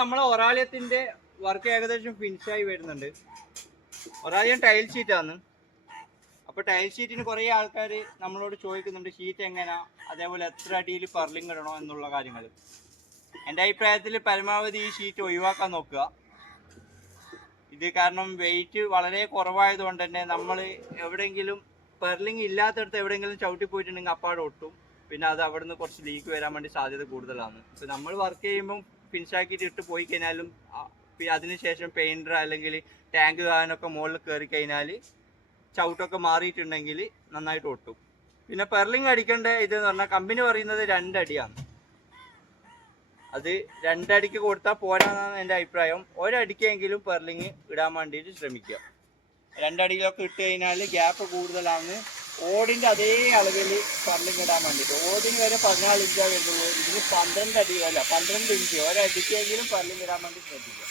നമ്മളെ ഒരാളിയത്തിന്റെ വർക്ക് ഏകദേശം ഫിനിഷായി വരുന്നുണ്ട്. ഒരാളിയം ടൈൽ ഷീറ്റാണ് അപ്പൊ ടൈൽ ഷീറ്റിന് കുറേ ആൾക്കാർ നമ്മളോട് ചോദിക്കുന്നുണ്ട് ഷീറ്റ് എങ്ങനെയാ അതേപോലെ എത്ര അടിയിൽ പർലിംഗ് ഇടണോ? എന്നുള്ള കാര്യങ്ങൾ. എന്റെ അഭിപ്രായത്തിൽ പരമാവധി ഈ ഷീറ്റ് ഒഴിവാക്കാൻ നോക്കുക. ഇത് കാരണം വെയിറ്റ് വളരെ കുറവായതുകൊണ്ട് തന്നെ നമ്മൾ എവിടെയെങ്കിലും പെർലിംഗ് ഇല്ലാത്തടത്ത് എവിടെയെങ്കിലും ചവിട്ടി പോയിട്ടുണ്ടെങ്കിൽ അപ്പാടെ ഒട്ടും. പിന്നെ അത് അവിടെ നിന്ന് കുറച്ച് ലീക്ക് വരാൻ വേണ്ടി സാധ്യത കൂടുതലാണ്. ഇപ്പം നമ്മൾ വർക്ക് ചെയ്യുമ്പം ഫിനിഷാക്കിയിട്ട് ഇട്ട് പോയി കഴിഞ്ഞാലും അതിനുശേഷം പെയിന്റർ അല്ലെങ്കിൽ ടാങ്ക് കാനൊക്കെ മുകളിൽ കയറി കഴിഞ്ഞാൽ ചവിട്ടൊക്കെ മാറിയിട്ടുണ്ടെങ്കിൽ നന്നായിട്ട് ഒട്ടും. പിന്നെ പെർലിംഗ് അടിക്കേണ്ട ഇതെന്ന് പറഞ്ഞാൽ കമ്പനി പറയുന്നത് രണ്ടടിയാണ്. അത് രണ്ടടിക്ക് കൊടുത്താൽ പോരാന്നാണ് എന്റെ അഭിപ്രായം. ഒരടിക്കെങ്കിലും പെർലിങ് ഇടാൻ വേണ്ടിയിട്ട് ശ്രമിക്കുക. രണ്ടടിയിലൊക്കെ ഇട്ട് കഴിഞ്ഞാൽ ഗ്യാപ്പ് കൂടുതലാണ്. ഓടിന്റെ അതേ അളവിൽ പെർലിങ് ഇടാൻ വേണ്ടിയിട്ട് ഓടിന് വരെ പതിനാല് ഇഞ്ചാണ് വരുന്നുള്ളൂ ഇതിന് പന്ത്രണ്ട് അടി അല്ല പന്ത്രണ്ട് ഇഞ്ച്. ഒരടിക്കെങ്കിലും പെർലിങ് ഇടാൻ വേണ്ടി ശ്രദ്ധിക്കുക.